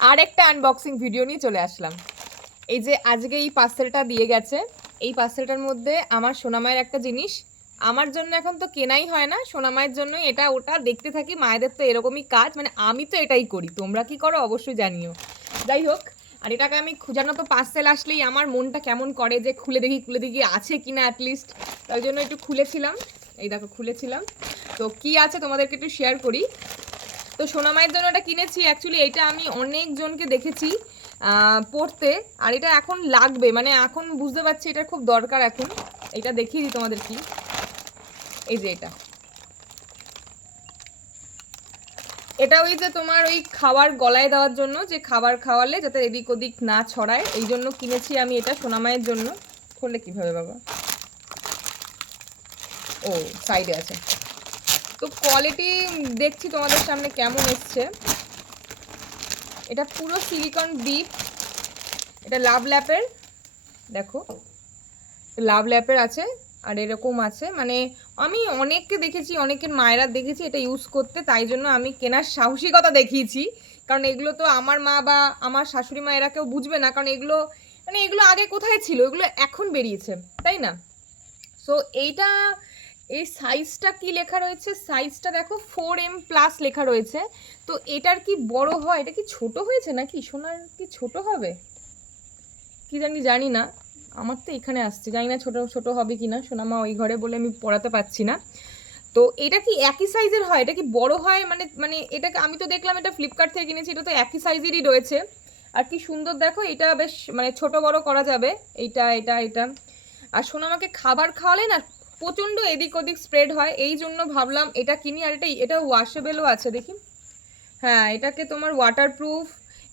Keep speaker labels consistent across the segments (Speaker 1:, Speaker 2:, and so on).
Speaker 1: আর একটা unboxing video নিয়ে চলে আসলাম। এই যে আজকে এই পার্সেলটা দিয়ে গেছে, এই পার্সেলটার মধ্যে আমার সোনামায়ের একটা জিনিস। আমার জন্য এখন তো কেনাই হয় না সোনামায়ের জন্য এটা ওটা দেখতে থাকি, মায়েদের তো এরকমই কাজ মানে আমি তো এটাই করি, তোমরা কি করো অবশ্যই জানিও। যাই হোক, আর এটাকে আমি খুঁজানো তো পার্সেল আসলেই আমার মনটা কেমন করে যে খুলে দেখি খুলে দেখি আছে কিনা অ্যাটলিস্ট তাই জন্য একটু খুলেছিলাম, এই দেখো খুলেছিলাম। তো কি আছে তোমাদেরকে একটু শেয়ার করি। তো সোনামায়ের জন্য এটা কিনেছি। অ্যাকচুয়ালি এটা আমি অনেকজনকে দেখেছি পড়তে। আর এটা এখন লাগবে মানে এখন বুঝতে পারছি এটা খুব দরকার এখন। এটা দেখিয়ে দিই তোমাদের কি। এই যে এটা। এটা ওই যে তোমার ওই খাবার গলায় দেওয়ার জন্য, যে খাবার খাওয়ালে যাতে এদিক ওদিক না ছড়ায়। এই জন্য কিনেছি আমি এটা সোনামায়ের জন্য। খুললে কীভাবে বাবা? ও সাইডে আছে। তো কোয়ালিটি দেখছি তোমাদের সামনে কেমন এসছে। এটা পুরো সিলিকন ডিপ এটা লাভ ল্যাপের দেখো লাভ ল্যাপের আছে, আর এরকম আছে। মানে আমি অনেককে দেখেছি, অনেকের মায়েরা দেখেছি এটা ইউজ করতে, তাই জন্য আমি কেনার সাহসিকতা দেখিয়েছি। কারণ এগুলো তো আমার মা বা আমার শাশুড়ি মায়েরা কেউ বুঝবে না, কারণ এগুলো মানে এগুলো আগে কোথায় ছিল? এগুলো এখন বেরিয়েছে, তাই না? সো এইটা এই সাইজটা কি লেখা রয়েছে? সাইজটা দেখো ফোর এম প্লাস লেখা রয়েছে। তো এটার কি বড় হয়? এটা কি ছোট হয়েছে নাকি? সোনার কি ছোট হবে? কি জানি জানি না। আমার তো এখানে আসছে। জানি না ছোটো ছোটো হবে কি না সোনামা ওই ঘরে বলে আমি পড়াতে পারছি না। তো এটা কি একই সাইজের হয়? এটা কি বড় হয়? মানে মানে এটাকে আমি তো দেখলাম এটা ফ্লিপকার্ট থেকে কিনেছি, এটা তো একই সাইজেরই রয়েছে। আর কি সুন্দর দেখো, এটা বেশ মানে ছোট বড় করা যাবে। এইটা, এটা এটা। আর সোনামাকে খাবার খাওয়ালে না প্রচণ্ড এদিক ওদিক স্প্রেড হয়, এই জন্য ভাবলাম এটা কিনি আর এটা এটা ওয়াশেবেলও আছে, দেখি। হ্যাঁ এটাকে তোমার ওয়াটারপ্রুফ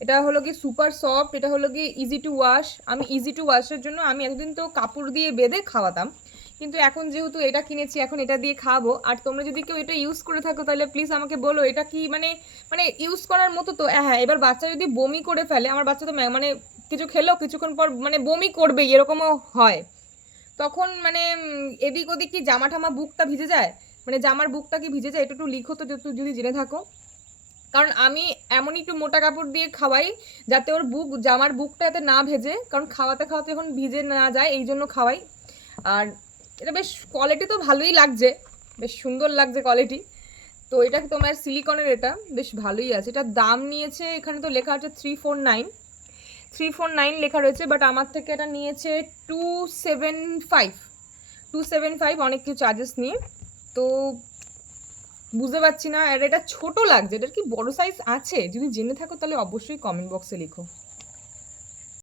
Speaker 1: এটা হলো কি সুপার সফট এটা হলো কি ইজি টু ওয়াশ আমি ইজি টু ওয়াশের জন্য আমি এতদিন তো কাপড় দিয়ে বেঁধে খাওয়াতাম, কিন্তু এখন যেহেতু এটা কিনেছি, এখন এটা দিয়ে খাব। আর তোমরা যদি কেউ এটা ইউজ করে থাকো, তাহলে প্লিজ আমাকে বলো, এটা কি মানে মানে ইউজ করার মতো তো হ্যাঁ এবার বাচ্চা যদি বমি করে ফেলে, আমার বাচ্চা তো মানে কিছু খেলো, কিছুক্ষণ পর মানে বমি করবেই, এরকমও হয়। তখন মানে এদিক ওদিক কি জামা ঠামা বুকটা ভিজে যায়? মানে জামার বুকটা কি ভিজে যায়? একটু লিখো তো যদি জেনে থাকো। কারণ আমি এমনই একটু মোটা কাপড় দিয়ে খাওয়াই, যাতে ওর বুক, জামার বুকটা এতে না ভেজে, কারণ খাওয়াতে খাওয়াতে এখন ভিজে না যায়, এই জন্য খাওয়াই। আর এটা বেশ কোয়ালিটি তো ভালোই লাগছে, বেশ সুন্দর লাগছে কোয়ালিটি তো এটা তোমার সিলিকনের এটা, বেশ ভালোই আছে। এটা দাম নিয়েছে, এখানে তো লেখা আছে three four nine three four nine লেখা রয়েছে বাট আমার থেকে এটা নিয়েছে two seven five two seven five অনেক কিছু চার্জেস নিয়ে। তো বুঝতে পারছি না, আর এটা ছোটো লাগছে, এটার কি বড়ো সাইজ আছে? যদি জেনে থাকো তাহলে অবশ্যই কমেন্ট বক্সে লিখো।